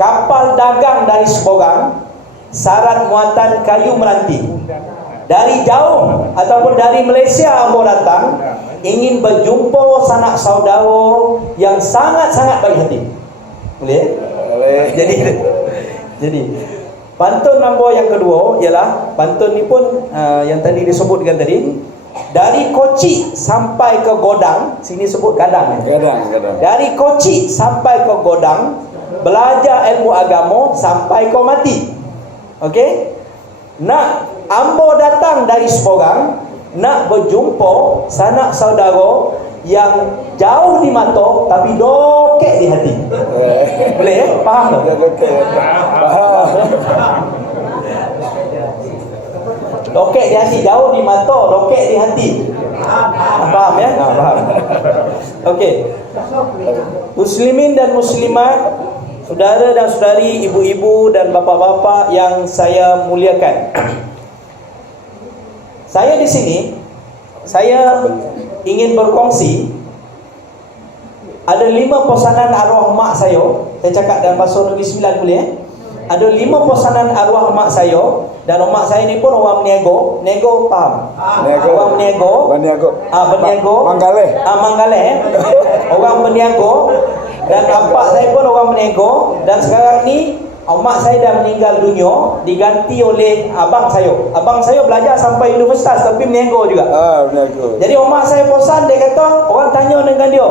kapal dagang dari Seborang, syarat muatan kayu meranti. Dari jauh ataupun dari Malaysia ambo datang, ingin berjumpa sanak saudara yang sangat-sangat baik hati. Boleh? Jadi pantun ambo yang kedua ialah pantun ni pun yang tadi disebutkan tadi, dari Kochi sampai ke Godang, sini sebut Gadang ya. Gadang. Dari Kochi sampai ke Godang, belajar ilmu agama sampai kau mati. Okey? Nak ambo datang dari Seborang, nak berjumpa sanak saudara yang jauh di mata tapi dokek di hati. Boleh ya? Faham tak? Faham. Dokek di hati, jauh di mata, dokek di hati. Faham ya? Faham. Okey. Muslimin dan muslimat, saudara dan saudari, ibu-ibu dan bapa-bapa yang saya muliakan. Saya di sini, saya ingin berkongsi ada 5 pesanan arwah mak saya. Saya cakap dalam bahasa Negeri Sembilan boleh Ada 5 pesanan arwah mak saya, dan mak saya ni pun orang berniaga. Nego faham? Orang berniaga. Berniaga. Manggaleh. Orang berniaga. Dan bapak saya pun orang berniaga. Dan sekarang ni mak saya dah meninggal dunia, diganti oleh abang saya. Abang saya belajar sampai universitas tapi berniaga juga. Jadi mak saya pesan, dia kata, orang tanya dengan dia,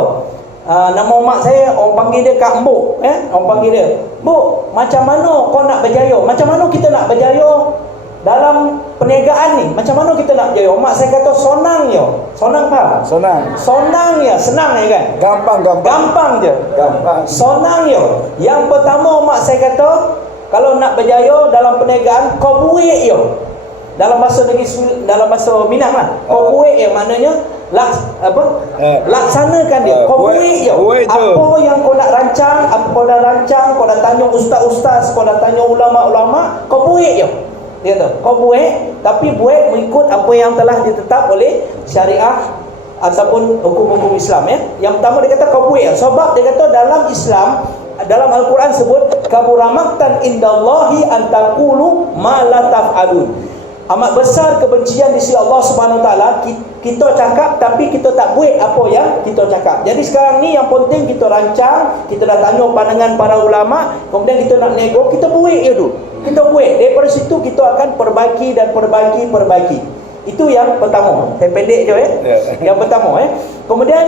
nama mak saya, orang panggil dia Kak Mbok, orang panggil dia, "Mbok, macam mana kau nak berjaya? Macam mana kita nak berjaya dalam perniagaan ni? Macam mana kita nak berjaya?" Mak saya kata, "Sonang ya." Sonang faham? Sonang ya, senang ya kan? Gampang je. Sonang ya. Yang pertama mak saya kata, kalau nak berjaya dalam perniagaan, kau buik ya. Dalam bahasa Minang lah. Kau buik ya, maknanya laksanakan dia. Kau buik je. Apa yang kau nak rancang, apa kau dah rancang, kau dah tanya ustaz-ustaz, kau dah tanya ulama-ulama, kau buik je. Dia kata, kau buik, tapi buik mengikut apa yang telah ditetap oleh syariah ataupun hukum-hukum Islam ya. Yang pertama dia kata kau buik. Sebab dia kata dalam Islam, dalam Al-Quran sebut kaburamaktan indallahi antaqulu ma la taf'alun. Amat besar kebencian di sisi Allah Subhanahu Wa Taala kita cakap tapi kita tak buat apa yang kita cakap. Jadi sekarang ni yang penting kita rancang, kita dah tanya pandangan para ulama, kemudian kita nak nego, kita buat je tu. Kita buat. Daripada situ kita akan perbaiki dan perbaiki. Itu yang pertama. Saya pendek je Yang pertama Kemudian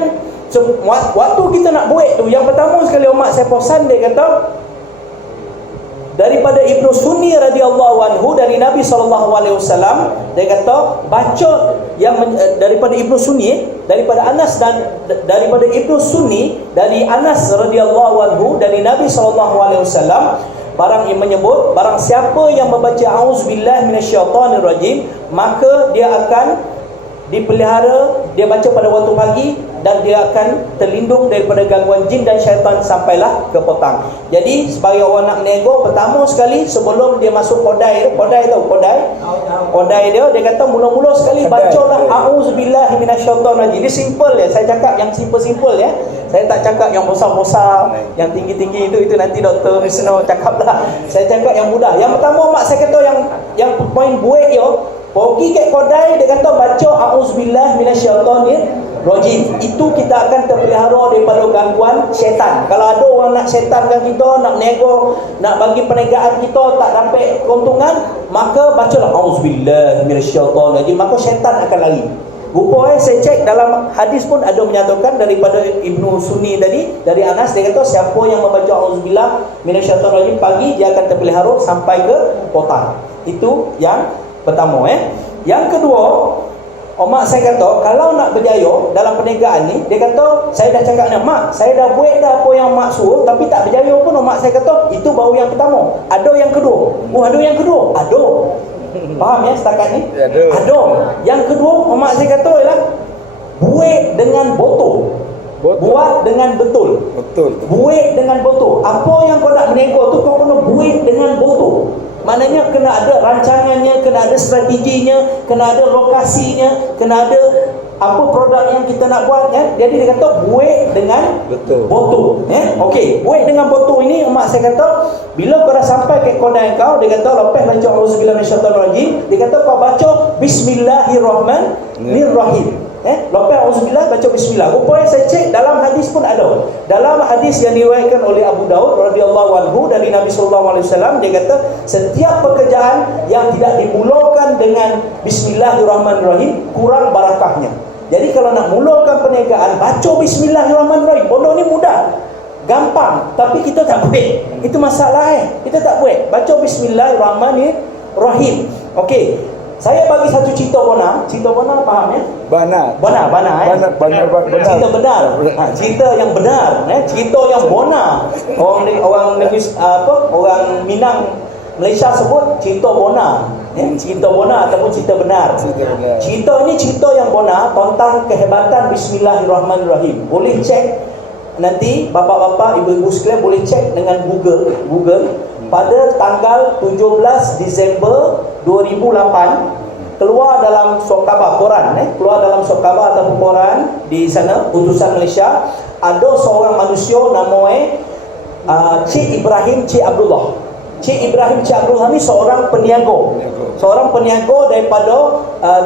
waktu kita nak buat tu, yang pertama sekali mak saya pesan, dia kata, daripada Ibnu Sunni radhiyallahu anhu, dari Nabi SAW, dia kata baca yang daripada Ibnu Sunni, daripada Anas, dan daripada Ibnu Sunni dari Anas radhiyallahu anhu dari Nabi SAW, barang yang menyebut, barang siapa yang membaca auzubillahi minasyaitonirrajim, maka dia akan dipelihara, dia baca pada waktu pagi, dan dia akan terlindung daripada gangguan jin dan syaitan sampailah ke petang. Jadi sebagai orang nak nego, pertama sekali sebelum dia masuk kodai dia kata mula-mula sekali bacalah auzubillahi minasyaitonirrajim. Ini simple ya, saya cakap yang simple ya. Saya tak cakap yang besar-besar, yang tinggi-tinggi itu nanti Dr. Wisnu cakap lah. Saya cakap yang mudah. Yang pertama mak saya kata yang poin buat ya, pergi ke kodai, dia kata baca auzubillahi minasyaitonirrajim. Itu kita akan terpelihara daripada gangguan syaitan. Kalau ada orang nak syaitankan kita, nak nego, nak bagi perniagaan kita tak dapat keuntungan, maka bacalah auzubillahi minasyaitonirrajim, maka syaitan akan lari. Rupanya saya cek dalam hadis pun ada menyatakan daripada Ibnu Sunni tadi, dari Anas, dia kata siapa yang membaca auzubillahi minasyaitonirrajim pagi, dia akan terpelihara sampai ke petang. Itu yang pertama Yang kedua, mak saya kata kalau nak berjaya dalam perniagaan ni, dia kata, saya dah cakap ni, mak, saya dah buat dah apa yang mak suruh tapi tak berjaya pun. Mak saya kata itu baru yang pertama. Ada yang kedua. Ada yang kedua. Ada. Faham ya setakat ni? Ada. Yang kedua, mak saya kata ialah buat dengan betul. Buat dengan betul. Buat dengan betul. Apa yang kau nak berniaga tu, kau kena buat dengan betul. Maknanya kena ada rancangannya, kena ada strateginya, kena ada lokasinya, kena ada apa produk yang kita nak buat ya. Jadi dia kata buih dengan botol ya. Okey, buih dengan botol ini mak saya kata bila kau dah sampai ke kedai kau, dia kata lepas baca auzubillahi minasyaitanirrajim, dia kata kau baca bismillahirrahmanirrahim. Lepas auzubillah baca bismillah. Rupanya saya cek dalam hadis pun ada. Dalam hadis yang diriwayatkan oleh Abu Daud radhiyallahu anhu dari Nabi sallallahu alaihi wasallam, dia kata setiap pekerjaan yang tidak dimulakan dengan bismillahirrahmanirrahim kurang barakahnya. Jadi kalau nak mulakan perniagaan, baca bismillahirrahmanirrahim. Benda ni mudah, gampang, tapi kita tak buat. Itu masalah kita tak buat. Baca bismillahirrahmanirrahim. Okey. Saya bagi satu cerita benar. Cerita benar faham ya? Benar. Cerita benar. Cerita yang benar, cerita yang benar. Orang Minang Malaysia sebut cerita benar. Cerita benar ataupun cerita benar. Cerita ini cerita yang benar tentang kehebatan bismillahirrahmanirrahim. Boleh cek nanti bapak-bapak, ibu-ibu sekalian boleh cek dengan Google pada tanggal 17 Disember 2008 keluar dalam surat khabar koran keluar dalam surat khabar ataupun koran di sana utusan Malaysia, ada seorang manusia namanya Cik Ibrahim Cik Abdullah. Cik Ibrahim Cik Abdullah ni seorang peniaga daripada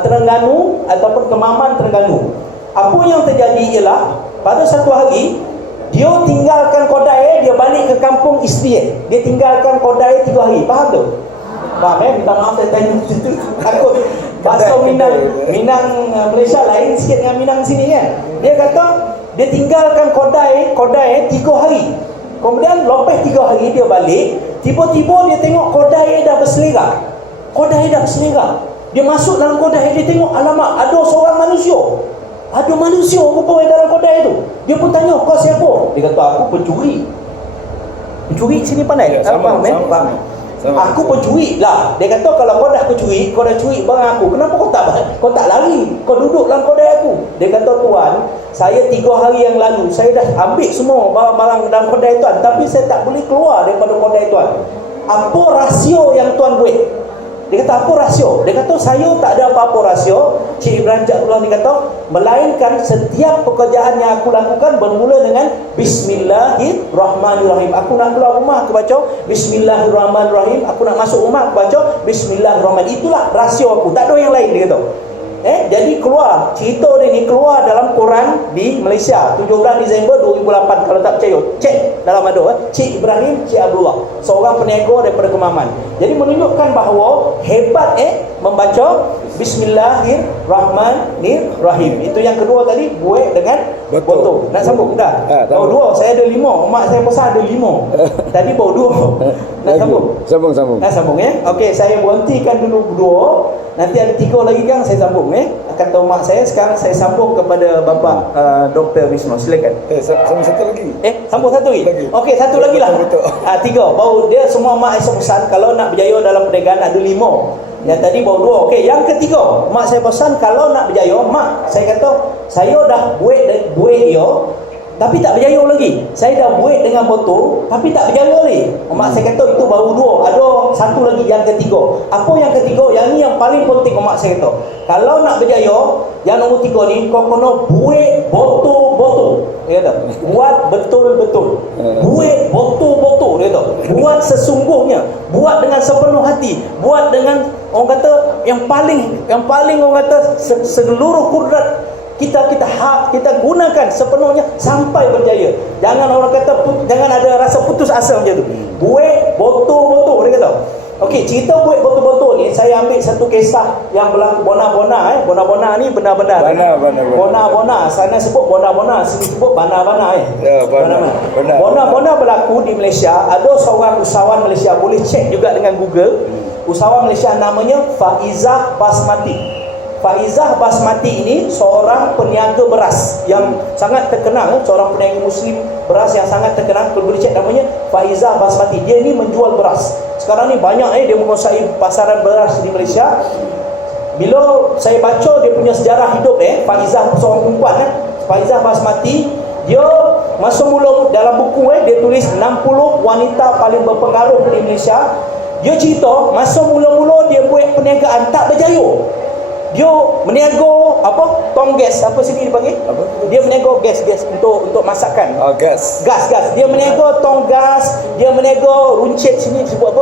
Terengganu ataupun Kemaman Terengganu. Apa yang terjadi ialah pada satu hari dia tinggalkan kedai, dia balik ke kampung isteri dia tinggalkan kedai 3 hari. Faham tu? Faham minta maaf saya tanya situ takut bahasa Minang Malaysia lain sikit dengan Minang sini kan. Dia kata dia tinggalkan kedai 3 hari. Kemudian lepas 3 hari dia balik, tiba-tiba dia tengok kedai dah berselerak. Dia masuk dalam kedai, dia tengok alamak ada seorang manusia. Ada manusia rupanya dalam kedai tu. Dia pun tanya, kau siapa? Dia kata, aku pencuri. Pencuri sini pandai? Faham? Aku pencuri lah. Dia kata, kalau kau dah pencuri, kau dah curi barang aku, kenapa kau tak lari? Kau duduk dalam kedai aku. Dia kata, tuan, saya 3 hari yang lalu saya dah ambil semua barang-barang dalam kedai tuan, tapi saya tak boleh keluar daripada kedai tuan. Apa rahsia yang tuan buat? Dia kata, apa rahsia? Dia kata, saya tak ada apa-apa rahsia. Cik Ibrahim Cik Abdullah ni kata, melainkan setiap pekerjaan yang aku lakukan bermula dengan bismillahirrahmanirrahim. Aku nak keluar rumah, aku baca bismillahirrahmanirrahim. Aku nak masuk rumah, aku baca bismillahirrahmanirrahim. Itulah rahsia aku, tak ada yang lain, dia kata. Jadi keluar, cerita dia ni keluar dalam koran di Malaysia 17 Disember 2008. Kalau tak percaya, cek dalam ada Cik Ibrahim Cik Abdullah, seorang peniaga daripada Kemaman. Jadi menunjukkan bahawa hebat membaca bismillahirrahmanirrahim. Itu yang kedua tadi, buih dengan botol. Nak sambung dah? Baru 2, saya ada 5. Mak saya pesan ada 5. Tadi baru 2. Nak sambung? Sambung. Nak sambung Okey, saya berhentikan dulu 2. Nanti ada 3 lagi kan saya sambung Kata mak saya, sekarang saya sambung kepada Bapak Dr. Wisnu. Silakan. Sambung satu lagi. Sambung satu lagi. Okey, satu lagi lah. 3. Baru dia semua mak saya pesan kalau nak berjaya dalam perniagaan ada 5. Yang tadi baru 2. Okey, yang ketiga, mak saya pesan kalau nak berjaya, mak saya kata saya dah buat dia tapi tak berjaya lagi. Saya dah buat dengan botol tapi tak berjaya lagi. Mak saya kata itu baru 2. Ada satu lagi, yang ketiga. Apa yang ketiga? Yang ni yang paling penting. Mak saya kata kalau nak berjaya, yang nombor 3 ni kau kena buat botol-botol. Dia kata buat betul-betul. Buat botol-botol. Dia kata buat sesungguhnya, buat dengan sepenuh hati, buat dengan orang kata yang paling orang kata seluruh kudrat kita gunakan sepenuhnya sampai berjaya. Jangan orang kata jangan ada rasa putus asa macam tu. Buat botol-botol, dia kata. Okey, cerita buat botol-botol ni saya ambil satu kisah yang berlaku Bona-Bona Bona-Bona ni benar-benar. Bona-Bona sana sebut Bona-Bona, sini sebut Bana-Bana Bona-Bona berlaku di Malaysia. Ada seorang usahawan Malaysia, boleh cek juga dengan Google. Usahawan Malaysia namanya Faizah Basmati. Faizah Basmati ini seorang peniaga beras yang sangat terkenal, seorang peniaga muslim beras yang sangat terkenal. Kalau boleh cek namanya Faizah Basmati. Dia ni menjual beras. Sekarang ni banyak dia menguasai pasaran beras di Malaysia. Bila saya baca dia punya sejarah hidup Faizah seorang perempuan Faizah Basmati, dia masa mula dalam buku dia tulis 60 wanita paling berpengaruh di Malaysia. Dia cerita masa mula-mula dia buat perniagaan tak berjaya. dia meniaga apa? Tong gas apa sini dipanggil? Apa? Dia meniaga gas untuk masakan. Gas. Gas. Dia meniaga tong gas, dia meniaga runcit sini disebut apa?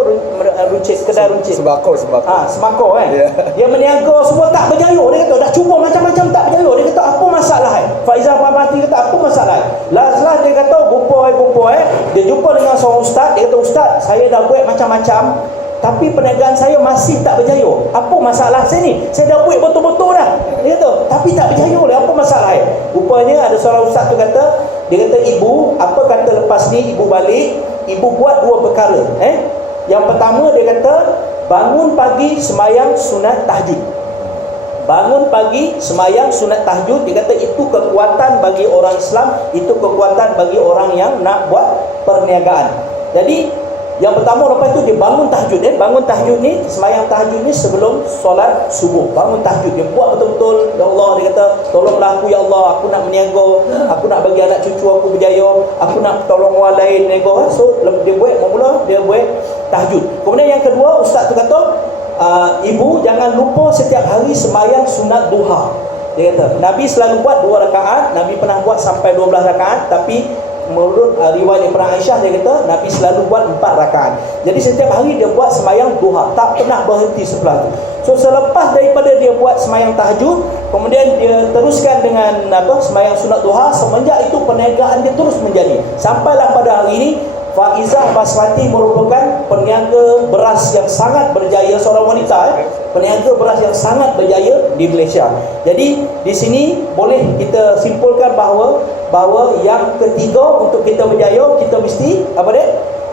Runcit, kedai runcit. Sembako. Sembako kan. Yeah. Dia meniaga semua tak berjaya. Dia kata dah cuba macam-macam tak berjaya. Dia kata apa masalah Faizal Pamati kata apa masalah? Last dia kata bupo dia jumpa dengan seorang ustaz. Dia kata, ustaz, saya dah buat macam-macam, tapi perniagaan saya masih tak berjaya. Apa masalah saya ni? Saya dah buat betul-betul dah. Dia kata, tapi tak berjaya lah. Apa masalah Rupanya ada seorang ustaz tu kata, dia kata, ibu, apa kata lepas ni ibu balik, ibu buat dua perkara. Yang pertama dia kata, bangun pagi semayang sunat tahajud. Bangun pagi semayang sunat tahajud. Dia kata itu kekuatan bagi orang Islam, itu kekuatan bagi orang yang nak buat perniagaan. Jadi yang pertama, lepas itu dia bangun tahajud. Bangun tahajud ni, semayang tahajud ni sebelum solat subuh. Bangun tahajud, dia buat betul-betul. Ya Allah, dia kata, tolonglah aku ya Allah, aku nak meniaga, aku nak bagi anak cucu aku berjaya, aku nak tolong orang lain meniaga. So dia buat, mula dia buat tahajud. Kemudian yang kedua, ustaz tu kata, ibu jangan lupa setiap hari semayang sunat duha. Dia kata Nabi selalu buat 2 rakaat, Nabi pernah buat sampai 12 rakaat, tapi menurut riwayat daripada Aisyah, dia kata Nabi selalu buat 4 rakaat. Jadi setiap hari dia buat semayang duha, tak pernah berhenti sebelah tu. So selepas daripada dia buat semayang tahajud, kemudian dia teruskan dengan semayang sunat duha. Semenjak itu perniagaan dia terus menjadi, sampailah pada hari ini Faizah Basmati merupakan peniaga beras yang sangat berjaya, seorang wanita peniaga beras yang sangat berjaya di Malaysia. Jadi di sini boleh kita simpulkan bahawa yang ketiga untuk kita berjaya, kita mesti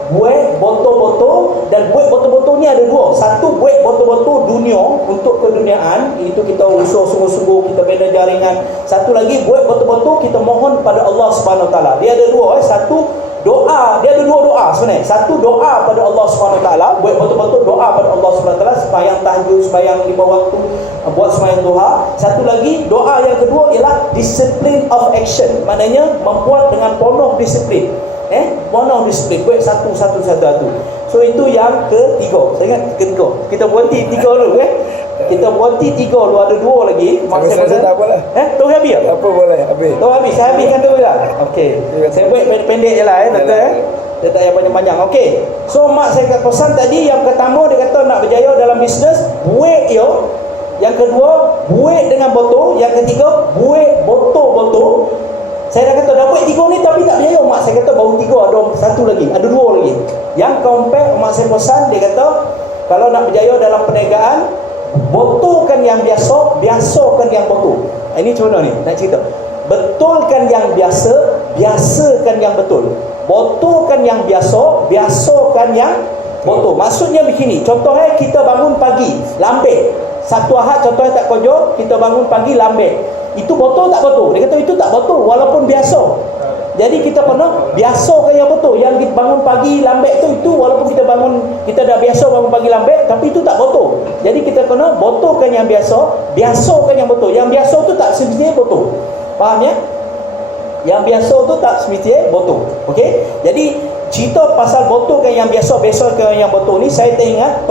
buat botol-botol. Dan buat botol-botol ni ada dua. Satu, buat botol-botol dunia untuk keduniaan, itu kita usaha sungguh-sungguh, kita bina jaringan. Satu lagi, buat botol-botol kita mohon pada Allah Subhanahu Wa Taala. Dia ada dua. Satu doa, dia ada dua doa sebenarnya. Satu, doa pada Allah Subhanahu Wa Taala, buat betul-betul doa pada Allah Subhanahu Wa Taala, sembahyang tahajud, sembahyang 5 waktu, buat sembahyang duha. Satu lagi, doa yang kedua ialah discipline of action, maknanya membuat dengan penuh disiplin. Penuh disiplin, buat satu. So itu yang ketiga. Saya ingat ketiga. Kita berhenti 3 dulu Kita berhenti 3 dulu, ada 2 lagi. Saya tak apalah. Tu habis tak? Apa boleh habis. Tu habis, saya habiskan tu lah. Okey. Saya buat pendek je lah doktor Dia tak payah panjang-panjang. Okey. So mak saya kata pesan tadi, yang pertama dia kata nak berjaya dalam bisnes, buat yo. Yang kedua, buat dengan botol. Yang ketiga, buat botol-botol. Saya dah kata dah buat 3 ni tapi tak berjaya. Mak saya kata baru 3, ada 1 lagi, ada 2 lagi. Yang keempat, mak saya pesan, dia kata kalau nak berjaya dalam perniagaan, botolkan yang biasa, biasakan yang betul. Ini macam mana ni? Nak cerita. Betulkan yang biasa, biasakan yang betul. Botolkan yang biasa, biasakan yang betul. Maksudnya begini, contohnya kita bangun pagi, lambat. Satu Ahad contohnya tak kerja, kita bangun pagi lambat. Itu betul tak betul? Dia kata itu tak betul walaupun biasa. Jadi kita kena biasakan yang betul. Yang kita bangun pagi lambat itu walaupun kita dah biasa bangun pagi lambat, tapi itu tak betul. Jadi kita kena betulkan yang biasa, biasakan yang betul. Yang biasa tu tak semestinya betul. Faham ya? Yang biasa tu tak semestinya betul. Okey? Jadi cerita pasal betulkan yang biasa, biasakan yang betul ni, saya teringat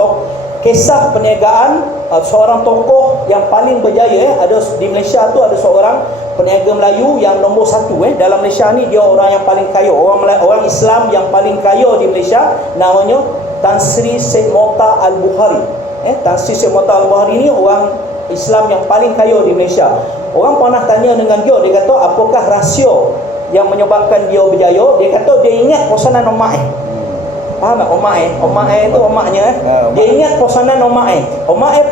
kisah perniagaan seorang tokoh yang paling berjaya. Ada di Malaysia tu ada seorang peniaga Melayu yang nombor 1 dalam Malaysia ni. Dia orang yang paling kaya, orang Islam yang paling kaya di Malaysia. Namanya Tan Sri Syed Mokhtar Al-Bukhari. Tan Sri Syed Mokhtar Al-Bukhari ni orang Islam yang paling kaya di Malaysia. Orang pernah tanya dengan dia, dia kata apakah rahsia yang menyebabkan dia berjaya. Dia kata dia ingat pesanan omak Faham tak? Omak tu omaknya Dia ingat pesanan omak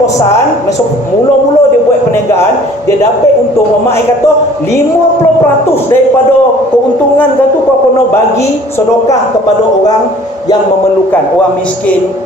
pesan, mula-mula dia buat perniagaan, dia dapat untung. Omak kata 50% daripada keuntungan tu kau kena bagi sedekah kepada orang yang memerlukan, orang miskin,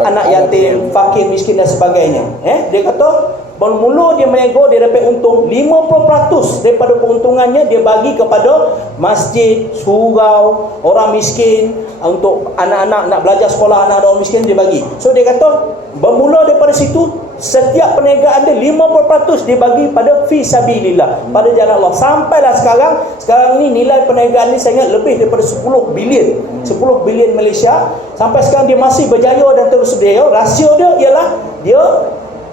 anak yatim, fakir miskin dan sebagainya. Dia kata bermula dia meniaga, dia dapat untung 50% daripada keuntungannya dia bagi kepada masjid, surau, orang miskin, untuk anak-anak nak belajar sekolah, anak orang miskin dia bagi. So dia kata bermula daripada situ, setiap perniagaan dia 50% dia bagi pada fi sabilillah, pada jalan Allah. Sampailah sekarang ni nilai perniagaan ni saya ingat lebih daripada 10 bilion Malaysia. Sampai sekarang dia masih berjaya dan terus berjaya. Rahsia dia ialah dia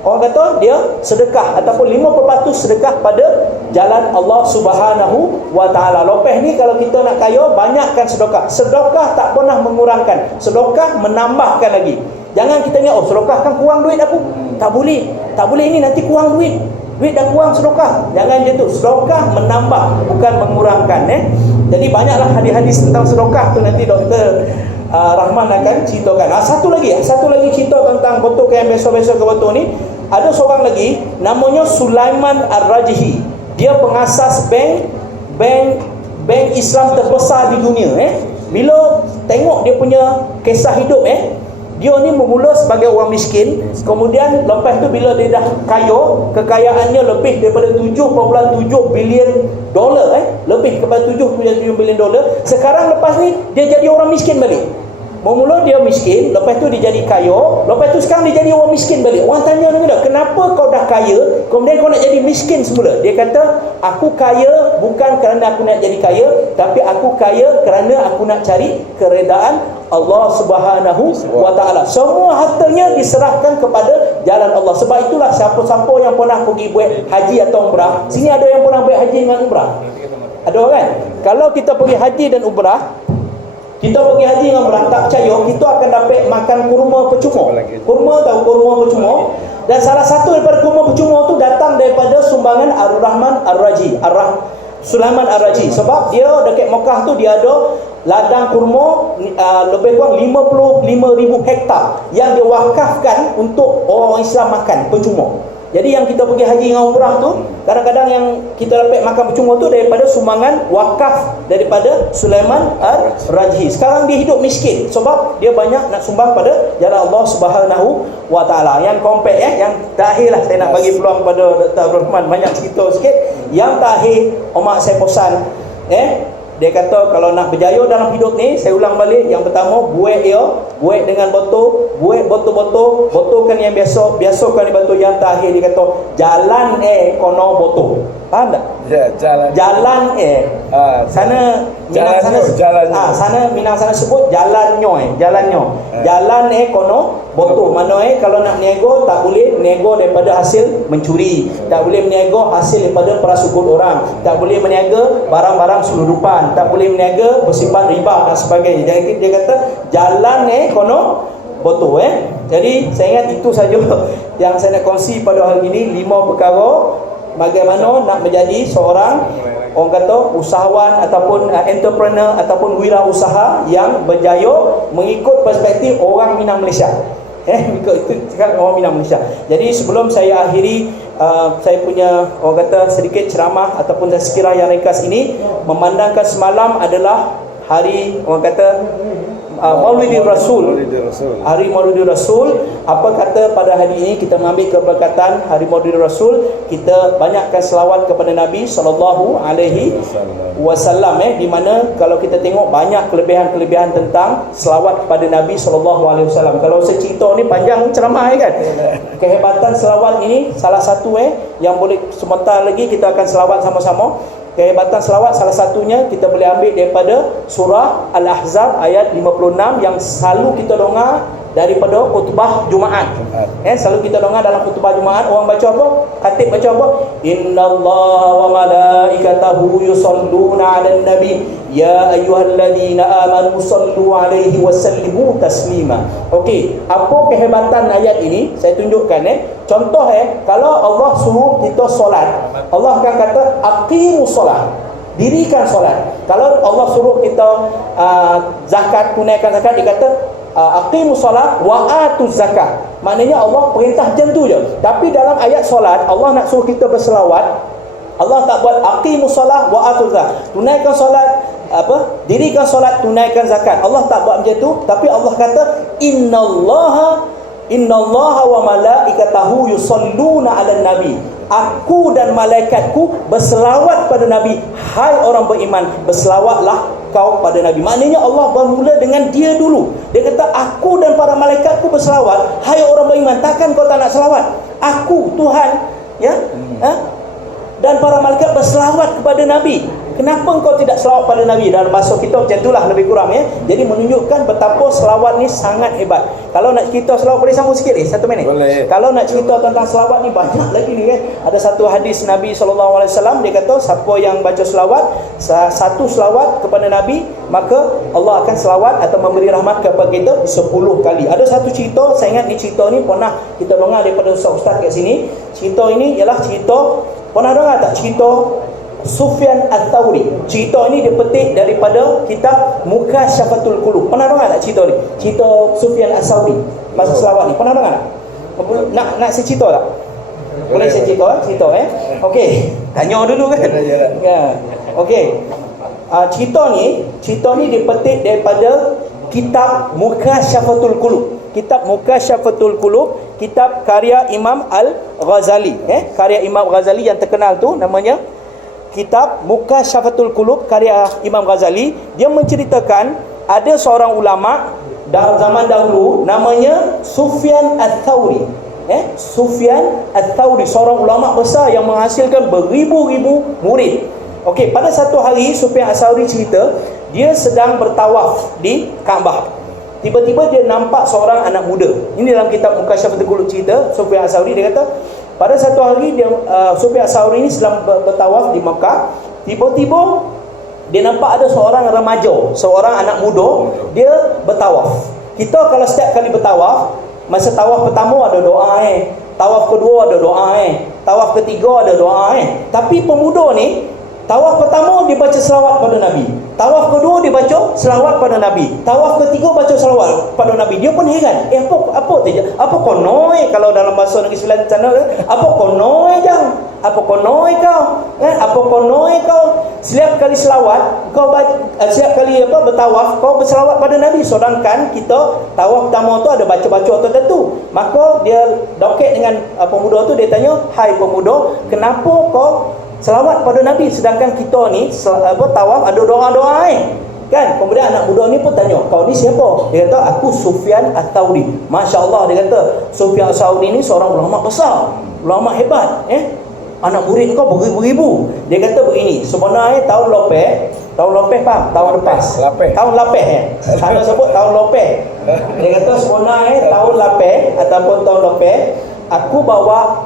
orang kata dia sedekah ataupun 50% sedekah pada jalan Allah Subhanahu wa taala. Lepas ni kalau kita nak kaya, banyakkan sedekah. Sedekah tak pernah mengurangkan, sedekah menambahkan lagi. Jangan kita ingat, oh sedekah kan kurang duit aku. Tak boleh. Tak boleh, ini nanti kurang duit. Duit dah kurang sedekah. Jangan macam tu. Sedekah menambah, bukan mengurangkan. Jadi banyaklah hadis-hadis tentang sedekah tu, nanti Dr. Rahman akan ceritakan. Satu lagi cerita tentang botol yang biasa-biasa ke botol ni. Ada seorang lagi namanya Sulaiman Ar-Rajhi. Dia pengasas bank Islam terbesar di dunia. Bila tengok dia punya kisah hidup, dia ni bermula sebagai orang miskin, kemudian lepas tu bila dia dah kaya, kekayaannya lebih daripada 7.7 bilion dolar, lebih kepada 7.7 bilion dolar. Sekarang lepas ni dia jadi orang miskin balik. Mula dia miskin, lepas tu dia jadi kaya, lepas tu sekarang dia jadi orang miskin balik. Orang tanya dia, kenapa kau dah kaya kemudian kau nak jadi miskin semula? Dia kata, aku kaya bukan kerana aku nak jadi kaya, tapi aku kaya kerana aku nak cari keredaan Allah Subhanahu wa taala. Semua hartanya diserahkan kepada jalan Allah. Sebab itulah siapa-siapa yang pernah pergi buat haji atau umrah, sini ada yang pernah buat haji dengan umrah? Ada kan? Kalau kita pergi haji dan umrah, kita pergi haji dengan umrah, tak percaya, kita akan dapat makan kurma percuma. Kurma, tahu kurma percuma? Dan salah satu daripada kurma percuma tu datang daripada sumbangan Ar-Rahman Ar-Raji, Sulaiman Ar-Raji. Sebab dia dekat Mekah tu dia ada ladang kurma lebih kurang 55,000 hektar yang dia wakafkan untuk orang Islam makan percuma. Jadi yang kita pergi haji dengan umrah tu, kadang-kadang yang kita dapat makan percuma tu daripada sumbangan wakaf daripada Sulaiman Ar-Rajhi. Sekarang dia hidup miskin sebab dia banyak nak sumbang pada jalan Allah Subhanahu wa taala. Yang compact, yang terakhir lah saya nak bagi peluang kepada Dr. Abdul Rahman banyak cerita sikit. Yang terakhir, Omak saya pesan, dia kata kalau nak berjaya dalam hidup ni, saya ulang balik, yang pertama buat dengan botol, buat botol-botol, botolkan yang biasakan di botol. Yang terakhir dia kata jalan kono botol. Faham tak? Ya, jalan sana Minang sana sana Minang sana sebut jalannya jalan kono botol. Mana kalau nak berniaga tak boleh berniaga daripada hasil mencuri, tak boleh berniaga hasil daripada perasukut orang, tak boleh berniaga barang-barang selundupan, tak boleh berniaga bersifat riba dan sebagainya. Jadi dia kata jalan kono botol. Jadi saya ingat itu saja yang saya nak kongsi pada hari ini, 5 perkara bagaimana nak menjadi seorang orang kata usahawan ataupun entrepreneur ataupun wirausaha yang berjaya mengikut perspektif orang Minang Malaysia. Mengikut itu cakap orang Minang Malaysia. Jadi sebelum saya akhiri saya punya orang kata sedikit ceramah ataupun tazkirah yang ringkas ini, memandangkan semalam adalah hari orang kata Maulidin Rasul. Hari Maulidin Rasul. Apa kata pada hari ini kita mengambil keberkatan hari Maulidin Rasul, kita banyakkan selawat kepada Nabi sallallahu alaihi wasallam, di mana kalau kita tengok banyak kelebihan-kelebihan tentang selawat kepada Nabi sallallahu alaihi wasallam. Kalau saya cerita ni panjang ceramah kan. Kehebatan selawat ini salah satu yang boleh sebentar lagi kita akan selawat sama-sama. Kehebatan selawat salah satunya kita boleh ambil daripada surah Al-Ahzab ayat 56 yang selalu kita dengar daripada khutbah Jumaat. Selalu kita dengar dalam khutbah Jumaat, orang baca apa? Khatib baca apa? Innallaha wa malaikatahu yusalluna 'alan nabi ya ayyuhalladzina amanu sallu 'alaihi wa sallimu taslima. Okey, apa kehebatan ayat ini? Saya tunjukkan contoh kalau Allah suruh kita solat, Allah akan kata aqimus solat, dirikan solat. Kalau Allah suruh kita zakat, tunaikan zakat, dia kata aqimus solat wa atuz zakat. Maknanya Allah perintah macam tu je. Tapi dalam ayat solat, Allah nak suruh kita berselawat, Allah tak buat aqimus solat wa atuz zakat. Tunaikan solat, dirikan solat, tunaikan zakat. Allah tak buat macam tu, tapi Allah kata Innallaha wa malaikatahu yusalluna 'alan nabi. Aku dan malaikatku berselawat pada Nabi. Hai orang beriman, berselawatlah kau pada Nabi. Maknanya Allah bermula dengan dia dulu. Dia kata aku dan para malaikatku berselawat. Hai orang beriman, takkan kau tak nak selawat? Aku Tuhan dan para malaikat berselawat kepada Nabi. Kenapa engkau tidak selawat pada Nabi? Dalam bahasa kita macam itulah lebih kurang ya. Jadi menunjukkan betapa selawat ni sangat hebat. Kalau nak cerita selawat, boleh sambung sikit 1 minit? Boleh. Kalau nak cerita tentang selawat ni banyak lagi ni kan. Ada satu hadis Nabi SAW, dia kata siapa yang baca selawat, satu selawat kepada Nabi, maka Allah akan selawat atau memberi rahmat kepada kita 10 kali. Ada satu cerita, saya ingat ni cerita ni pernah kita dengar daripada ustaz-ustaz kat sini. Cerita ini ialah cerita, pernah dengar tak cerita Sufyan Ats-Tsauri? Cerita ini dipetik daripada kitab Mukasyafatul Qulub. Pernah dengar tak cerita ni? Cerita Sufyan Ats-Tsauri masa selawat ni. Pernah dengar tak? Nak saya cerita tak? Boleh saya cerita Okey, tanya dulu kan. Ya. Okey. Cerita ni dipetik daripada kitab Mukasyafatul Qulub. Kitab Mukasyafatul Qulub, kitab karya Imam Al-Ghazali. Karya Imam Ghazali yang terkenal tu namanya kitab Mukasyafatul Qulub karya Imam Ghazali. Dia menceritakan ada seorang ulama dalam zaman dahulu namanya Sufyan Ats-Tsauri. Sufyan Ats-Tsauri, seorang ulama besar yang menghasilkan beribu-ribu murid. Okey, pada satu hari Sufyan Ats-Tsauri cerita dia sedang bertawaf di Kaabah. Tiba-tiba dia nampak seorang anak muda. Ini dalam kitab Mukasyafatul Qulub cerita Sufyan Ats-Tsauri. Dia kata pada satu hari dia Sufyan Ats-Tsauri ini sedang bertawaf di Mekah. Tiba-tiba dia nampak ada seorang remaja, seorang anak muda, dia bertawaf. Kita kalau setiap kali bertawaf, masa tawaf pertama ada doa tawaf kedua ada doa tawaf ketiga ada doa Tapi pemuda ni, tawaf pertama dia baca selawat pada Nabi, tawaf kedua dia baca selawat pada Nabi, tawaf ketiga baca selawat pada Nabi. Dia pun heran, apa konoi, kalau dalam bahasa Negeri Sembilan sana, apa konoi jang, apa konoi kau, apa konoi kau. Setiap kali selawat kau setiap kali bertawaf kau berselawat pada Nabi, sedangkan kita tawaf pertama tu ada baca-baca tertentu. Maka dia doket dengan pemuda tu, dia tanya, hai pemuda, kenapa kau selawat pada Nabi sedangkan kita ni tawaf ada doa-doa kan? Kemudian anak muda ni pun tanya, kau ni siapa? Dia kata, aku Sufyan Ats-Tsauri. Masya-Allah, dia kata Sufyan Ats-Tsauri ni seorang ulama besar, ulama hebat. Anak murid kau beribu-ribu. Dia kata begini, sebenarnya tahun lepas faham? Tahun lepas. Tahun lepas Saya sebut tahun lepas. Dia kata sebenarnya tahun lepas ataupun tahun lepas aku bawa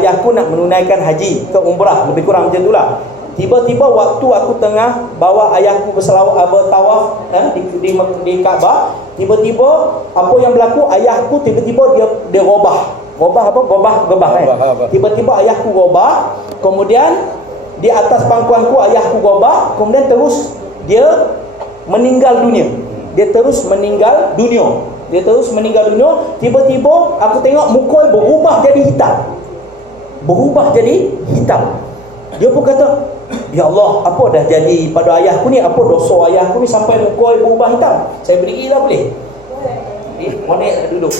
ayahku nak menunaikan haji ke umrah, lebih kurang macam itulah. Tiba-tiba waktu aku tengah bawa ayahku bertawaf di Kaabah, tiba-tiba apa yang berlaku, ayahku tiba-tiba dia robah. Tiba-tiba ayahku robah, kemudian di atas pangkuanku ayahku robah, kemudian terus dia meninggal dunia. Tiba-tiba aku tengok muka berubah jadi hitam. Dia pun kata, ya Allah, apa dah jadi pada ayahku ni, apa dosa ayahku ni sampai muka berubah hitam. Saya berdiri lah boleh? Monek duduk.